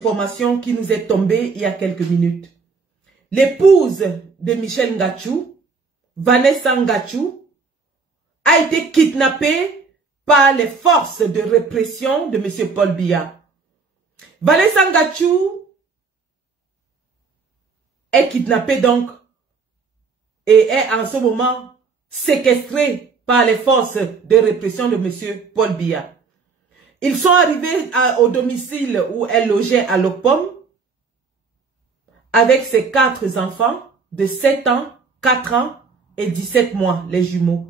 Information qui nous est tombée il y a quelques minutes. L'épouse de Michel Ngachou, Vanessa Ngachou, a été kidnappée par les forces de répression de M. Paul Biya. Vanessa Ngachou est kidnappée donc et est en ce moment séquestrée par les forces de répression de M. Paul Biya. Ils sont arrivés au domicile où elle logeait à Lopom avec ses 4 enfants de 7 ans, 4 ans et 17 mois, les jumeaux.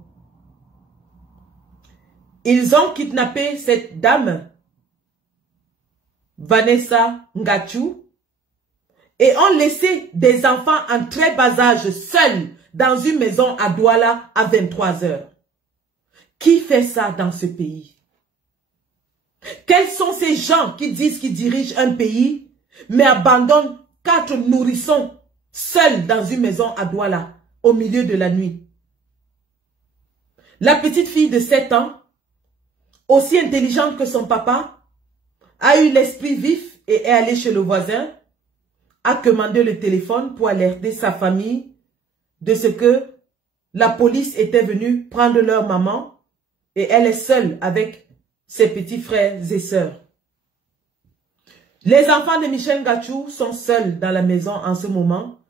Ils ont kidnappé cette dame, Vanessa Ngachou, et ont laissé des enfants en très bas âge seuls dans une maison à Douala à 23 h. Qui fait ça dans ce pays? Quels sont ces gens qui disent qu'ils dirigent un pays, mais abandonnent 4 nourrissons seuls dans une maison à Douala, au milieu de la nuit? La petite fille de 7 ans, aussi intelligente que son papa, a eu l'esprit vif et est allée chez le voisin, a commandé le téléphone pour alerter sa famille de ce que la police était venue prendre leur maman et elle est seule avec ses petits frères et sœurs. Les enfants de Michel Ngachou sont seuls dans la maison en ce moment.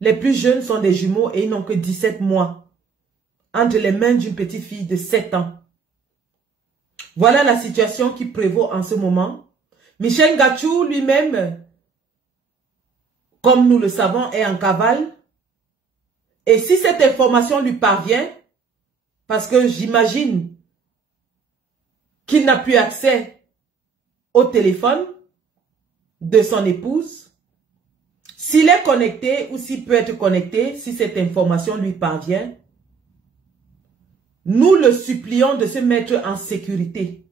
Les plus jeunes sont des jumeaux et ils n'ont que 17 mois entre les mains d'une petite fille de 7 ans. Voilà la situation qui prévaut en ce moment. Michel Ngachou lui-même, comme nous le savons, est en cavale. Et si cette information lui parvient, parce que j'imagine qu'il n'a plus accès au téléphone de son épouse, s'il est connecté ou s'il peut être connecté, si cette information lui parvient, nous le supplions de se mettre en sécurité.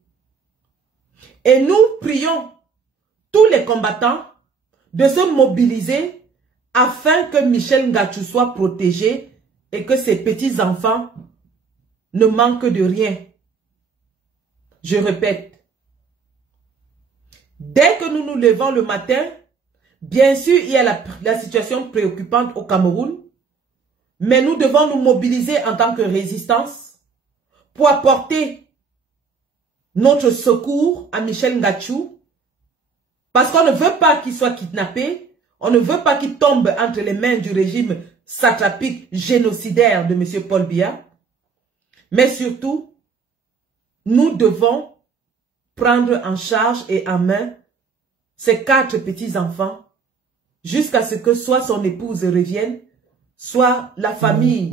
Et nous prions tous les combattants de se mobiliser afin que Michel Ngachou soit protégé et que ses petits-enfants ne manquent de rien. Je répète, dès que nous nous levons le matin, bien sûr, il y a la situation préoccupante au Cameroun, mais nous devons nous mobiliser en tant que résistance pour apporter notre secours à Michel Ngachou, parce qu'on ne veut pas qu'il soit kidnappé, on ne veut pas qu'il tombe entre les mains du régime satrapique génocidaire de M. Paul Biya, mais surtout, nous devons prendre en charge et en main ces 4 petits-enfants jusqu'à ce que soit son épouse revienne, soit la famille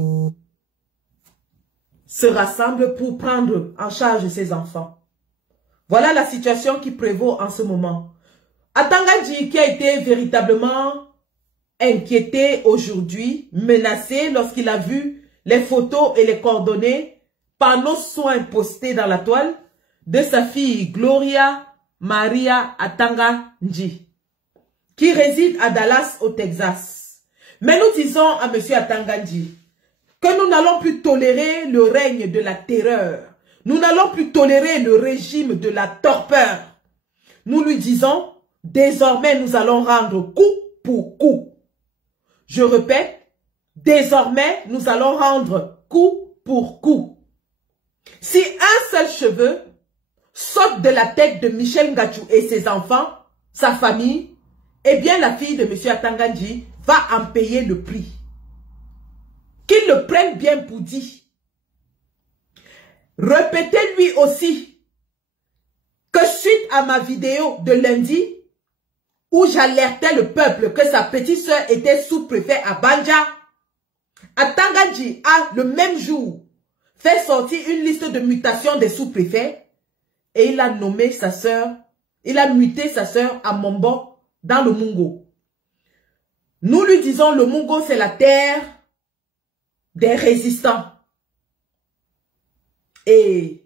se rassemble pour prendre en charge ces enfants. Voilà la situation qui prévaut en ce moment. Atanga Dji, qui a été véritablement inquiété aujourd'hui, menacé lorsqu'il a vu les photos et les coordonnées par nos soins postés dans la toile de sa fille Gloria Maria Atanga Dji, qui réside à Dallas au Texas. Mais nous disons à M. Atanga Dji que nous n'allons plus tolérer le règne de la terreur. Nous n'allons plus tolérer le régime de la torpeur. Nous lui disons, désormais nous allons rendre coup pour coup. Je répète, désormais nous allons rendre coup pour coup. Si un seul cheveu saute de la tête de Michel Ngachou et ses enfants, sa famille, eh bien la fille de M. Atanga Dji va en payer le prix. Qu'il le prenne bien pour dit. Répétez-lui aussi que suite à ma vidéo de lundi, où j'alertais le peuple que sa petite soeur était sous-préfet à Banja, Atanga Dji a le même jour fait sortir une liste de mutation des sous-préfets et il a nommé sa sœur, il a muté sa sœur à Mombo dans le Mungo. Nous lui disons le Mungo c'est la terre des résistants. Et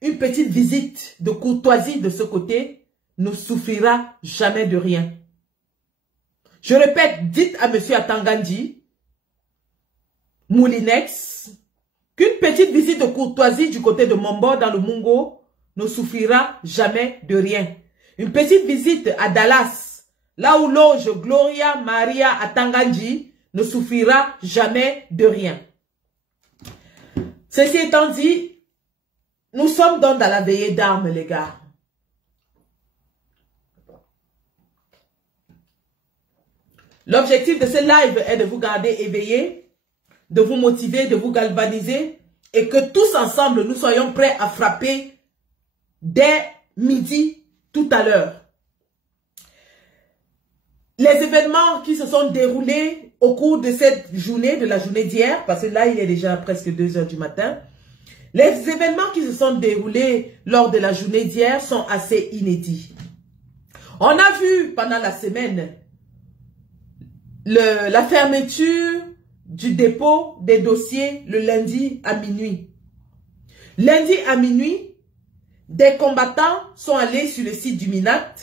une petite visite de courtoisie de ce côté ne souffrira jamais de rien. Je répète, dites à M. Atanga Dji, Moulinex, qu'une petite visite de courtoisie du côté de Mombo dans le Mungo ne souffrira jamais de rien. Une petite visite à Dallas là où loge Gloria Maria Atangandji ne souffrira jamais de rien. Ceci étant dit, nous sommes donc dans la veillée d'armes, les gars. L'objectif de ce live est de vous garder éveillés, de vous motiver, de vous galvaniser et que tous ensemble, nous soyons prêts à frapper dès midi tout à l'heure. Les événements qui se sont déroulés au cours de cette journée, de la journée d'hier, parce que là, il est déjà presque 2 heures du matin, les événements qui se sont déroulés lors de la journée d'hier sont assez inédits. On a vu pendant la semaine la fermeture du dépôt des dossiers le lundi à minuit. Lundi à minuit, des combattants sont allés sur le site du MINAT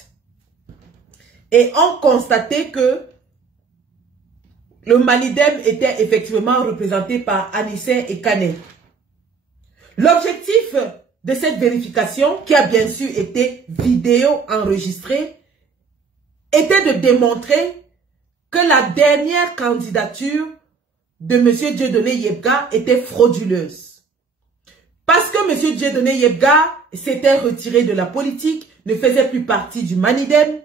et ont constaté que le Manidem était effectivement représenté par Anissé Ekane. L'objectif de cette vérification, qui a bien sûr été vidéo enregistrée, était de démontrer que la dernière candidature de M. Dieudonné Yebga était frauduleuse. Parce que M. Dieudonné Yebga s'était retiré de la politique, ne faisait plus partie du Manidem,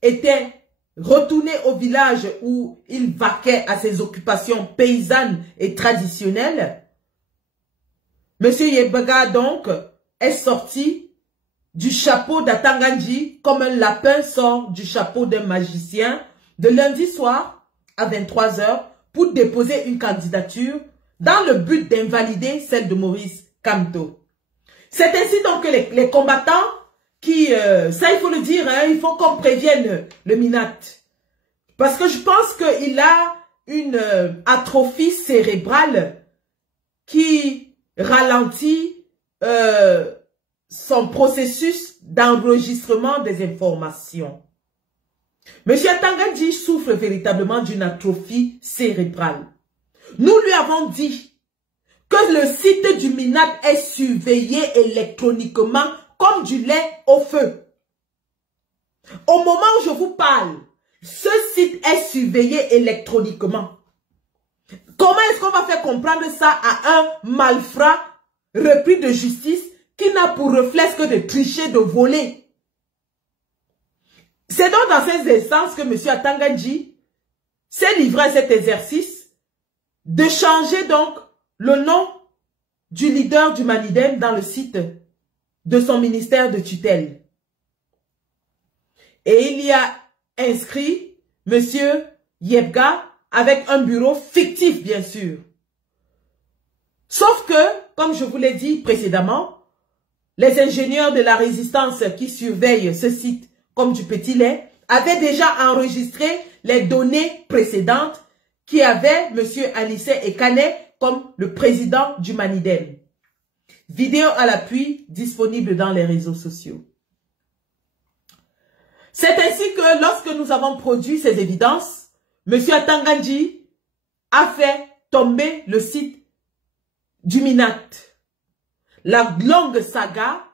était retourné au village où il vaquait à ses occupations paysannes et traditionnelles. M. Yebga donc est sorti du chapeau d'Atangandji comme un lapin sort du chapeau d'un magicien de lundi soir à 23 h pour déposer une candidature dans le but d'invalider celle de Maurice Kamto. C'est ainsi donc que les combattants qui, ça il faut le dire, hein, il faut qu'on prévienne le MINAT. Parce que je pense qu'il a une atrophie cérébrale qui ralentit son processus d'enregistrement des informations. Monsieur Atangandji souffre véritablement d'une atrophie cérébrale. Nous lui avons dit que le site du MINAT est surveillé électroniquement comme du lait au feu. Au moment où je vous parle, ce site est surveillé électroniquement. Comment est-ce qu'on va faire comprendre ça à un malfrat repris de justice qui n'a pour réflexe que de tricher, de voler? C'est donc dans ces instances que M. Atangandji s'est livré à cet exercice de changer donc le nom du leader du Manidem dans le site de son ministère de tutelle. Et il y a inscrit M. Yebga avec un bureau fictif, bien sûr. Sauf que, comme je vous l'ai dit précédemment, les ingénieurs de la résistance qui surveillent ce site comme du petit lait avaient déjà enregistré les données précédentes qui avaient M. Anissé Ekane comme le président du Manidem. Vidéo à l'appui disponible dans les réseaux sociaux. C'est ainsi que lorsque nous avons produit ces évidences, M. Atangandji a fait tomber le site du MINAT. La longue saga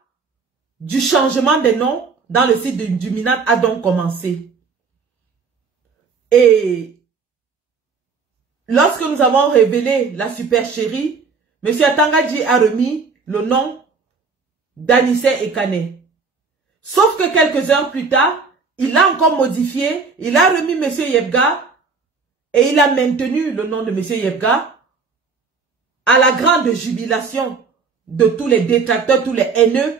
du changement des noms dans le site du MINAT a donc commencé. Et lorsque nous avons révélé la supercherie, M. Atangandji a remis le nom d'Anissé Ekane. Sauf que quelques heures plus tard, il a encore modifié, il a remis M. Yebga et il a maintenu le nom de M. Yebga à la grande jubilation de tous les détracteurs, tous les haineux,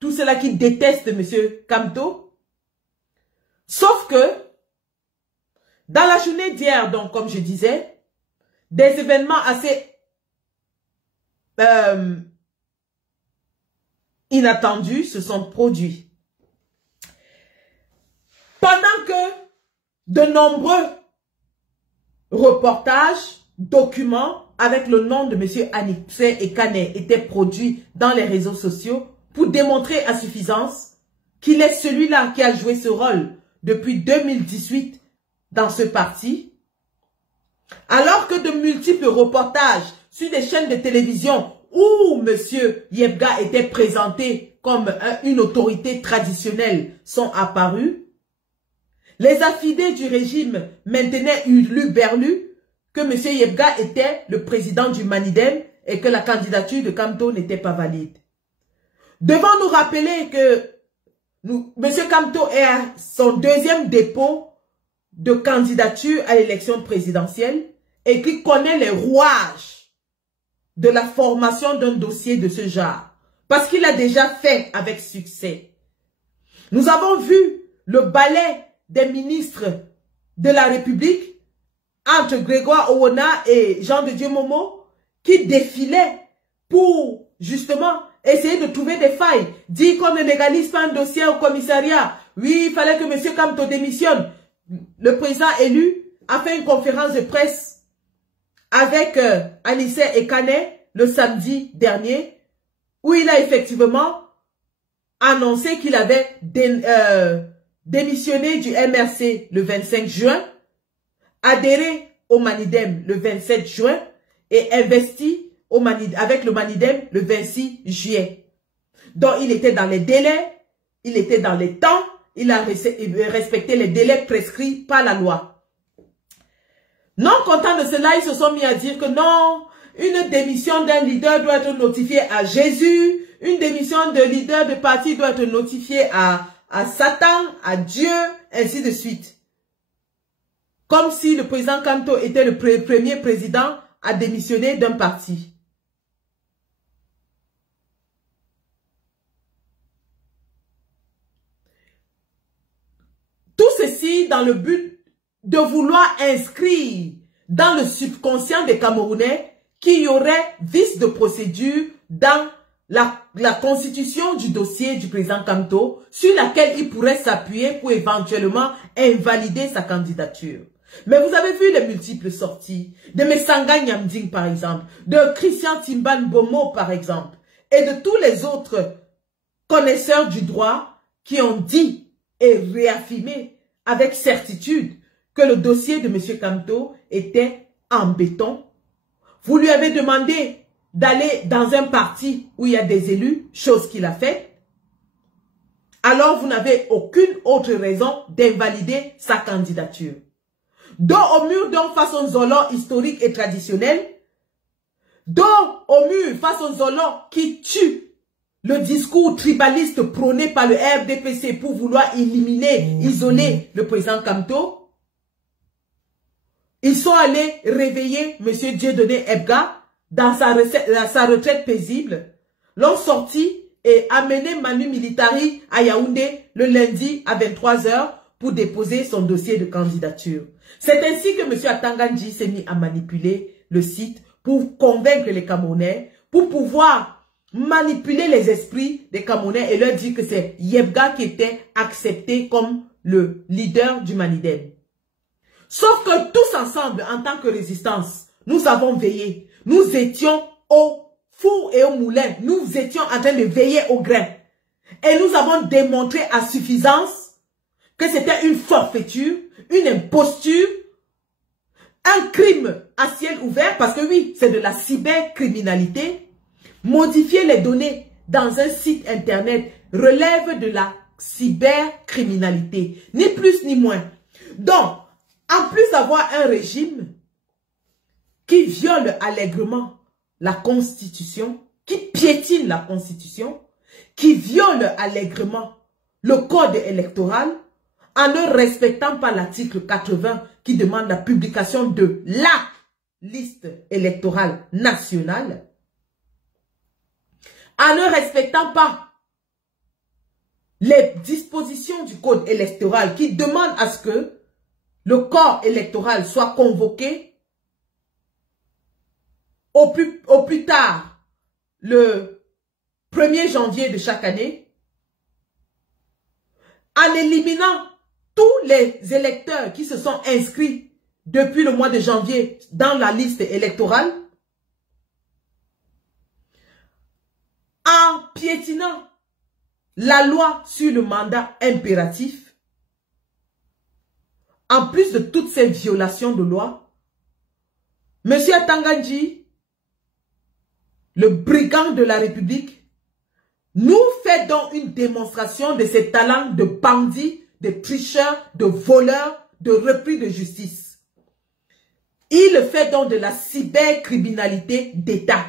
tous ceux-là qui détestent M. Kamto. Sauf que, dans la journée d'hier, donc, comme je disais, des événements assez inattendus se sont produits. Pendant que de nombreux reportages, documents avec le nom de M. Anissé Ekane étaient produits dans les réseaux sociaux pour démontrer à suffisance qu'il est celui-là qui a joué ce rôle depuis 2018 dans ce parti, alors que de multiples reportages sur des chaînes de télévision où M. Yebga était présenté comme une autorité traditionnelle sont apparus, Les affidés du régime maintenaient hurlu-berlu que M. Yebga était le président du Manidem et que la candidature de Kamto n'était pas valide. Devons nous rappeler que M. Kamto est à son deuxième dépôt de candidature à l'élection présidentielle et qui connaît les rouages de la formation d'un dossier de ce genre. Parce qu'il a déjà fait avec succès. Nous avons vu le ballet des ministres de la République entre Grégoire Owona et Jean de Dieu Momo qui défilaient pour justement essayer de trouver des failles. Dit qu'on ne légalise pas un dossier au commissariat. Oui, il fallait que M. Kamto démissionne. Le président élu a fait une conférence de presse avec Anissé Ekane le samedi dernier où il a effectivement annoncé qu'il avait démissionné du MRC le 25 juin, adhéré au Manidem le 27 juin et investi avec le Manidem le 26 juillet. Donc il était dans les délais, il était dans les temps, il a respecté les délais prescrits par la loi. Non content de cela, ils se sont mis à dire que non, une démission d'un leader doit être notifiée à Jésus, une démission de leader de parti doit être notifiée à Satan, à Dieu, ainsi de suite. Comme si le président Kamto était le premier président à démissionner d'un parti. Tout ceci dans le but de vouloir inscrire dans le subconscient des Camerounais qu'il y aurait vice de procédure dans la constitution du dossier du président Kamto sur laquelle il pourrait s'appuyer pour éventuellement invalider sa candidature. Mais vous avez vu les multiples sorties de Messanga Nyamding par exemple, de Christian Timban Bomo par exemple, et de tous les autres connaisseurs du droit qui ont dit et réaffirmé avec certitude que le dossier de M. Kamto était en béton. Vous lui avez demandé d'aller dans un parti où il y a des élus, chose qu'il a fait. Alors vous n'avez aucune autre raison d'invalider sa candidature. Donc au mur d'un façon Zolo historique et traditionnel, donc au mur façon Zolo qui tue le discours tribaliste prôné par le RDPC pour vouloir éliminer, isoler le président Kamto, ils sont allés réveiller M. Dieudonné Ebga dans sa retraite paisible, l'ont sorti et amené Manu Militari à Yaoundé le lundi à 23 h pour déposer son dossier de candidature. C'est ainsi que M. Atangandji s'est mis à manipuler le site pour convaincre les Camerounais, pour pouvoir manipuler les esprits des Camerounais et leur dire que c'est Yebga qui était accepté comme le leader du Manidem. Sauf que tous ensemble, en tant que résistance, nous avons veillé. Nous étions au four et au moulin. Nous étions en train de veiller au grain. Et nous avons démontré à suffisance que c'était une forfaiture, une imposture, un crime à ciel ouvert, parce que oui, c'est de la cybercriminalité. Modifier les données dans un site internet relève de la cybercriminalité, ni plus ni moins. Donc, en plus d'avoir un régime qui viole allègrement la Constitution, qui piétine la Constitution, qui viole allègrement le code électoral, en ne respectant pas l'article 80 qui demande la publication de la liste électorale nationale, en ne respectant pas les dispositions du code électoral qui demandent à ce que le corps électoral soit convoqué au plus tard le 1er janvier de chaque année, en éliminant tous les électeurs qui se sont inscrits depuis le mois de janvier dans la liste électorale, en piétinant la loi sur le mandat impératif. En plus de toutes ces violations de loi, M. Atangandji, le brigand de la République, nous fait donc une démonstration de ses talents de bandit, de tricheurs, de voleurs, de repris de justice. Il fait donc de la cybercriminalité d'État.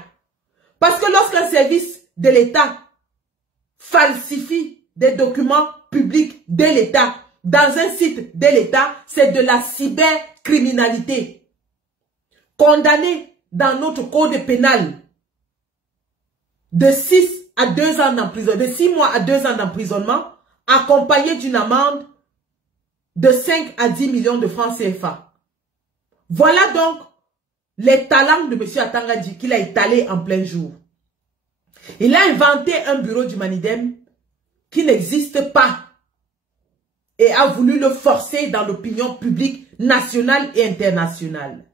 Parce que lorsqu'un service de l'État falsifie des documents publics de l'État dans un site de l'État, c'est de la cybercriminalité. Condamné dans notre code pénal de 6 à 2 ans d'emprisonnement, de 6 mois à 2 ans d'emprisonnement, accompagné d'une amende de 5 à 10 millions de francs CFA. Voilà donc les talents de M. Atanga-Dji qu'il a étalé en plein jour. Il a inventé un bureau du Manidem qui n'existe pas et a voulu le forcer dans l'opinion publique nationale et internationale.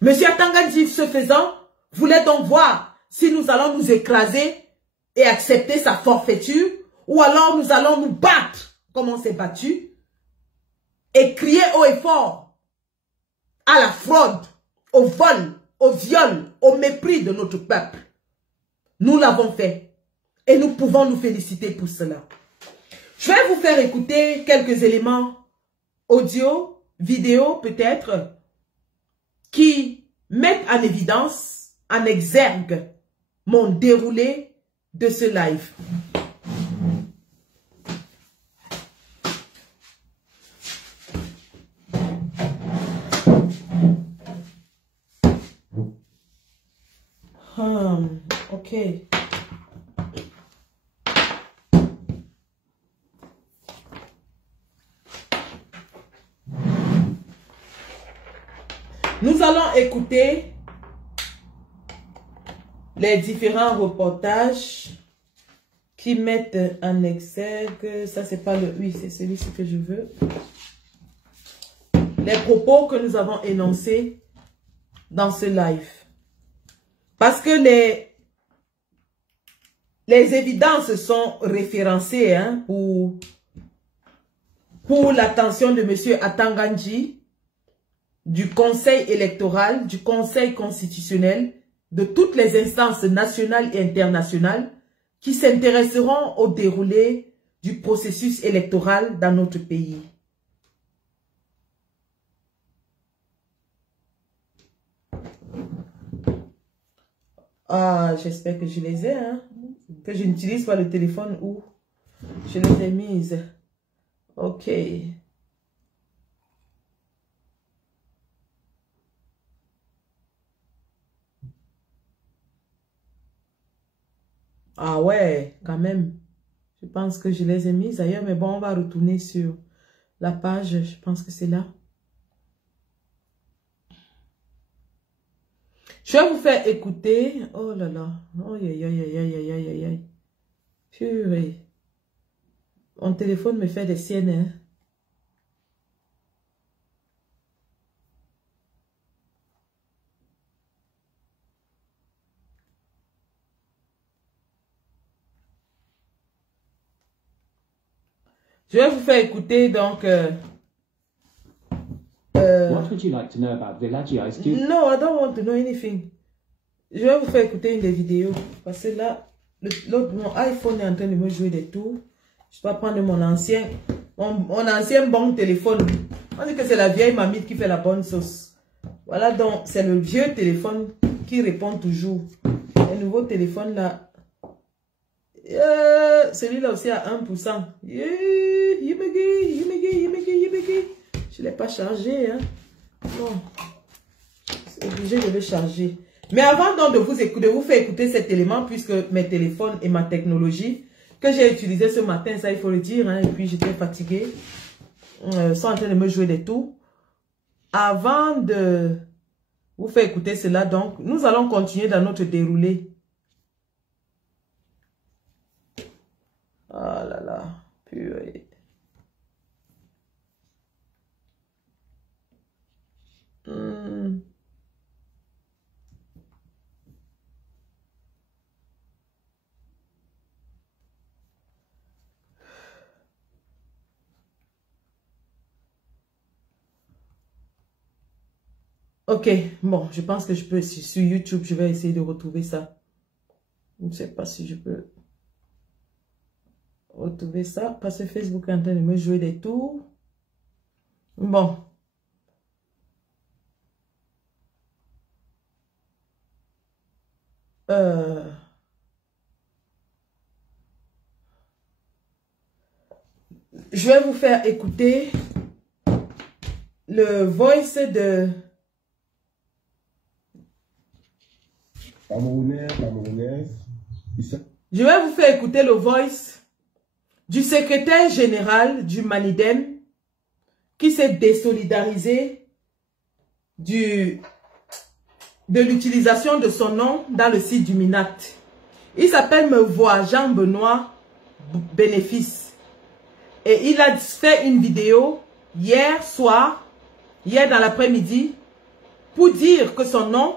M. Atanga-Dji, ce faisant, voulait donc voir si nous allons nous écraser et accepter sa forfaiture, ou alors nous allons nous battre comme on s'est battu et crier haut et fort à la fraude, au vol, au viol, au mépris de notre peuple. Nous l'avons fait et nous pouvons nous féliciter pour cela. Je vais vous faire écouter quelques éléments audio, vidéo peut-être, qui mettent en évidence, en exergue, mon déroulé de ce live. Ok. Nous allons écouter les différents reportages qui mettent en exergue, ça c'est pas le, oui c'est celui-ci que je veux, les propos que nous avons énoncés dans ce live. Parce que les évidences sont référencées hein, pour l'attention de M. Atanga-Dji, du Conseil électoral, du Conseil constitutionnel, de toutes les instances nationales et internationales qui s'intéresseront au déroulé du processus électoral dans notre pays. Ah, j'espère que je les ai, hein, que je n'utilise pas le téléphone où je les ai mises. Ok. Ah ouais, quand même. Je pense que je les ai mises ailleurs, mais bon, on va retourner sur la page. Je pense que c'est là. Je vais vous faire écouter. Oh là là. Oh aïe aïe aïe aïe aïe aïe aïe aïe. Purée. Mon téléphone me fait des siennes, hein. Je vais vous faire écouter donc. What would you like to know about Villaggio's do? No, I don't want to know anything. Je vais vous faire écouter une des vidéos. Parce que là, mon iPhone est en train de me jouer des tours. Je dois prendre mon ancien bon téléphone. On dit que c'est la vieille mamie qui fait la bonne sauce. Voilà donc, c'est le vieux téléphone qui répond toujours. Le nouveau téléphone là. Celui-là aussi à 1%. Je ne l'ai pas chargé. Hein. Bon. C'est obligé de le charger. Mais avant donc de vous faire écouter cet élément, puisque mes téléphones et ma technologie que j'ai utilisé ce matin, ça il faut le dire, hein, et puis j'étais fatiguée, sont en train de me jouer des tours. Avant de vous faire écouter cela, donc, nous allons continuer dans notre déroulé. Oh là là, purée. Ok, bon, je pense que je peux, sur YouTube, je vais essayer de retrouver ça. Je ne sais pas si je peux retrouver ça parce que Facebook est en train de me jouer des tours. Bon. Je vais vous faire écouter le voice de Camerounais, Camerounaises. Je vais vous faire écouter le voice du secrétaire général du Manidem qui s'est désolidarisé de l'utilisation de son nom dans le site du MINAT. Il s'appelle Mevois Jean-Benoît Bénéfice. Et il a fait une vidéo hier soir, hier dans l'après-midi, pour dire que son nom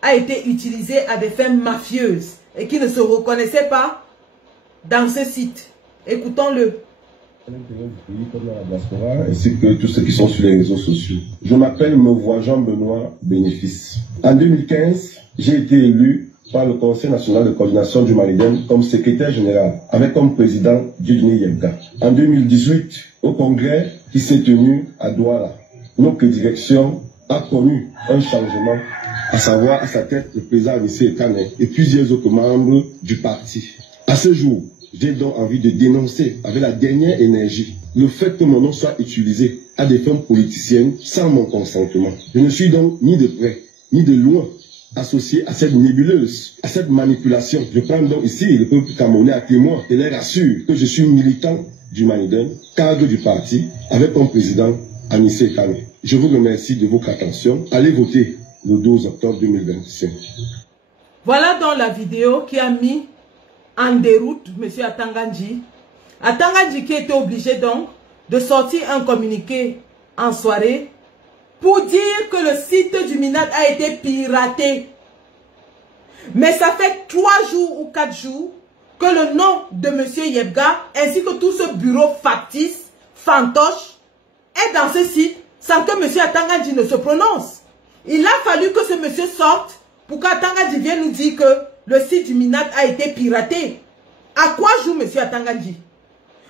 a été utilisé à des fins mafieuses et qu'il ne se reconnaissait pas dans ce site. Écoutons-le. Comme dans la diaspora, ainsi que tous ceux qui sont sur les réseaux sociaux. Je m'appelle Mevois Jean-Benoît Bénéfice. En 2015, j'ai été élu par le Conseil national de coordination du Manidem comme secrétaire général, avec comme président Dieudonné Yebga. En 2018, au congrès qui s'est tenu à Douala, notre direction a connu un changement, à savoir à sa tête le président Anissé Ekane et plusieurs autres membres du parti. À ce jour, j'ai donc envie de dénoncer avec la dernière énergie le fait que mon nom soit utilisé à des fins politiciennes sans mon consentement. Je ne suis donc ni de près, ni de loin associé à cette nébuleuse, à cette manipulation. Je prends donc ici le peuple camerounais à témoin et leur assure que je suis militant du Manidem, cadre du parti, avec comme président Anissé Ekane. Je vous remercie de votre attention. Allez voter le 12 octobre 2025. Voilà donc la vidéo qui a mis en déroute M. Atangandji. Atangandji qui était obligé donc de sortir un communiqué en soirée pour dire que le site du MINAT a été piraté. Mais ça fait 3 jours ou 4 jours que le nom de M. Yebga ainsi que tout ce bureau factice, fantoche, est dans ce site sans que M. Atangandji ne se prononce. Il a fallu que ce monsieur sorte pour qu'Atangandji vienne nous dire que le site du MINAT a été piraté. À quoi joue M. Atangandji?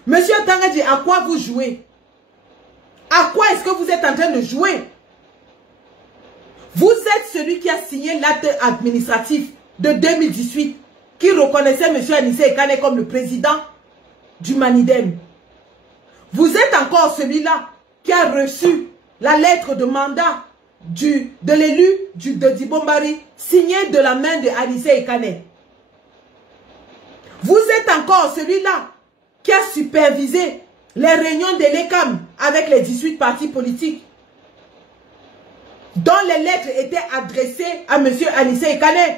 M. Atangandji, à quoi vous jouez? À quoi est-ce que vous êtes en train de jouer? Vous êtes celui qui a signé l'acte administratif de 2018 qui reconnaissait M. Anissé Ekane comme le président du Manidem. Vous êtes encore celui-là qui a reçu la lettre de mandat de l'élu de Dibombari signée de la main de Anissé Ekane. Vous êtes encore celui-là qui a supervisé les réunions de l'ECAM avec les 18 partis politiques dont les lettres étaient adressées à M. Anissé Ekane,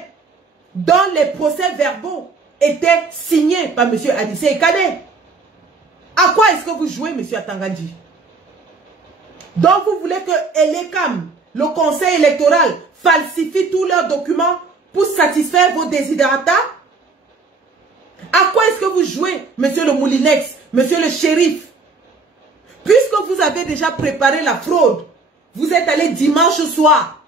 dont les procès-verbaux étaient signés par M. Anissé Ekane. À quoi est-ce que vous jouez, M. Atangandji? Donc vous voulez que l'ECAM, le conseil électoral, falsifie tous leurs documents pour satisfaire vos desiderata? À quoi est-ce que vous jouez, monsieur le Moulinex, monsieur le shérif? Puisque vous avez déjà préparé la fraude, vous êtes allé dimanche soir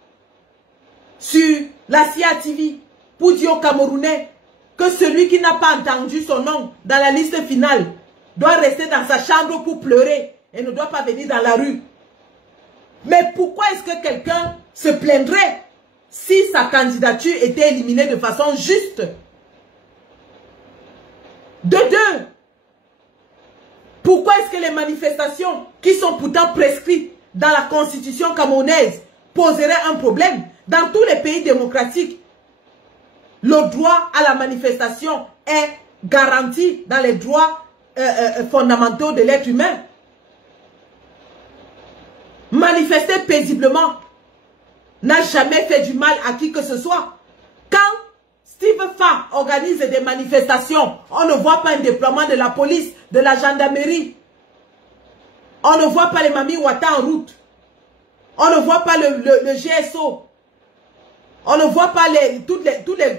sur la CIA TV pour dire aux Camerounais que celui qui n'a pas entendu son nom dans la liste finale doit rester dans sa chambre pour pleurer et ne doit pas venir dans la rue. Mais pourquoi est-ce que quelqu'un se plaindrait si sa candidature était éliminée de façon juste? De deux, pourquoi est-ce que les manifestations qui sont pourtant prescrites dans la constitution camerounaise poseraient un problème? Dans tous les pays démocratiques, le droit à la manifestation est garanti dans les droits fondamentaux de l'être humain. Manifester paisiblement n'a jamais fait du mal à qui que ce soit. Quand Steve Fa organise des manifestations, on ne voit pas un déploiement de la police, de la gendarmerie. On ne voit pas les Mami Ouatta en route. On ne voit pas le GSO. On ne voit pas toutes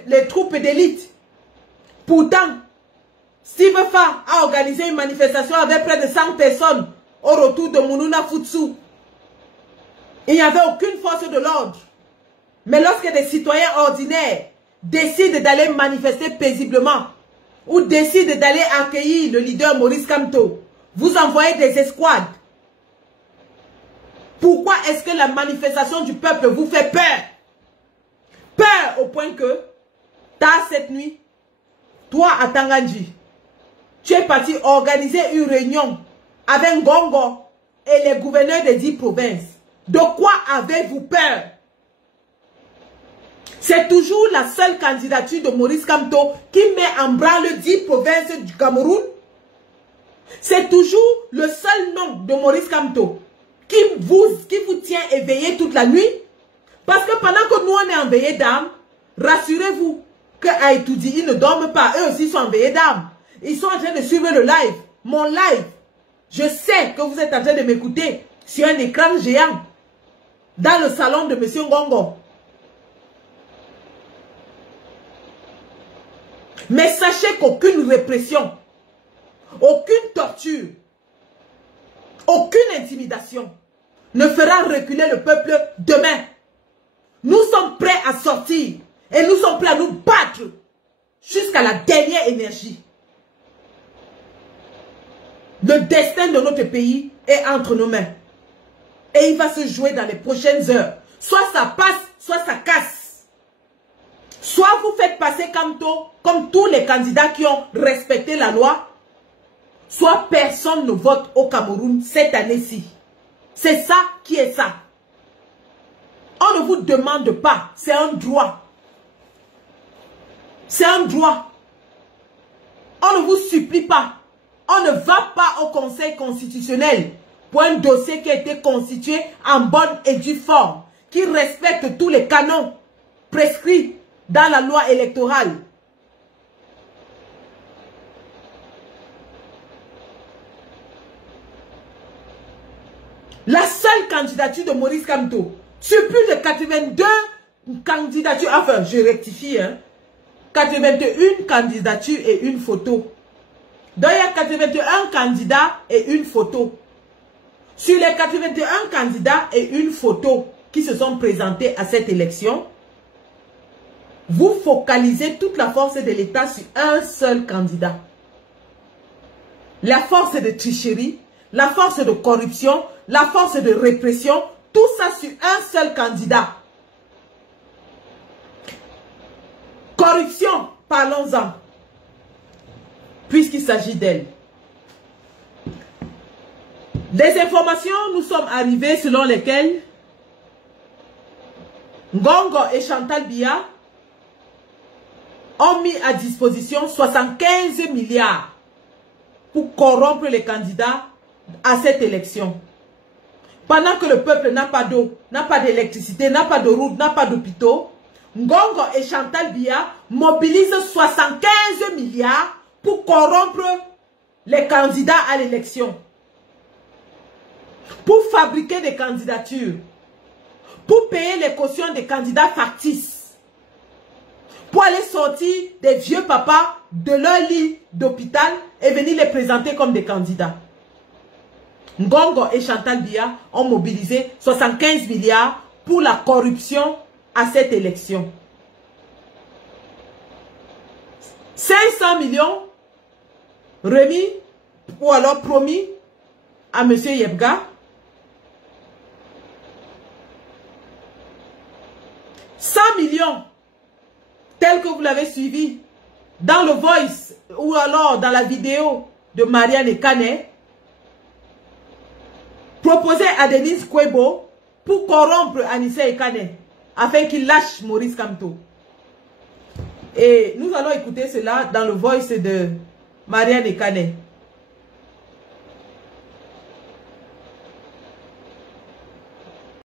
les troupes d'élite. Pourtant, Steve Fa a organisé une manifestation avec près de 100 personnes au retour de Mounouna Futsu. Il n'y avait aucune force de l'ordre. Mais lorsque des citoyens ordinaires décident d'aller manifester paisiblement, ou décide d'aller accueillir le leader Maurice Kamto, vous envoyez des escouades. Pourquoi est-ce que la manifestation du peuple vous fait peur? Peur au point que, tard cette nuit, toi à Tangandji, tu es parti organiser une réunion avec Ngongo et les gouverneurs des 10 provinces. De quoi avez-vous peur? C'est toujours la seule candidature de Maurice Kamto qui met en branle 10 provinces du Cameroun. C'est toujours le seul nom de Maurice Kamto qui vous tient éveillé toute la nuit. Parce que pendant que nous on est en veillée d'âme, rassurez-vous que à Itoudi, ils ne dorment pas. Eux aussi sont en veillée d'âme. Ils sont en train de suivre le live. Mon live. Je sais que vous êtes en train de m'écouter sur un écran géant dans le salon de M. Ngongo. Mais sachez qu'aucune répression, aucune torture, aucune intimidation ne fera reculer le peuple demain. Nous sommes prêts à sortir et nous sommes prêts à nous battre jusqu'à la dernière énergie. Le destin de notre pays est entre nos mains. Et il va se jouer dans les prochaines heures. Soit ça passe, soit ça casse. Soit vous faites passer Kamto comme tous les candidats qui ont respecté la loi. Soit personne ne vote au Cameroun cette année-ci. C'est ça qui est ça. On ne vous demande pas, c'est un droit. C'est un droit. On ne vous supplie pas. On ne va pas au Conseil constitutionnel pour un dossier qui a été constitué en bonne et due forme, qui respecte tous les canons prescrits dans la loi électorale. La seule candidature de Maurice Kamto, sur plus de 82 candidatures, enfin je rectifie, 81 candidatures et une photo. Donc il y a 81 candidats et une photo. Sur les 81 candidats et une photo qui se sont présentés à cette élection, vous focalisez toute la force de l'État sur un seul candidat. La force de tricherie, la force de corruption, la force de répression, tout ça sur un seul candidat. Corruption, parlons-en, puisqu'il s'agit d'elle. Des informations nous sommes arrivées selon lesquelles Ngongo et Chantal Biya ont mis à disposition 75 milliards pour corrompre les candidats à cette élection. Pendant que le peuple n'a pas d'eau, n'a pas d'électricité, n'a pas de route, n'a pas d'hôpitaux, Ngongo et Chantal Biya mobilisent 75 milliards pour corrompre les candidats à l'élection. Pour fabriquer des candidatures. Pour payer les cautions des candidats factices. Pour aller sortir des vieux papas de leur lit d'hôpital et venir les présenter comme des candidats. Ngongo et Chantal Biya ont mobilisé 75 milliards pour la corruption à cette élection. 500 millions remis ou alors promis à M. Yebga. 100 millions tel que vous l'avez suivi dans le voice ou alors dans la vidéo de Marianne Ekane, proposé à Denise Kwebo pour corrompre Anissa Ekane afin qu'il lâche Maurice Kamto. Et nous allons écouter cela dans le voice de Marianne Ekane.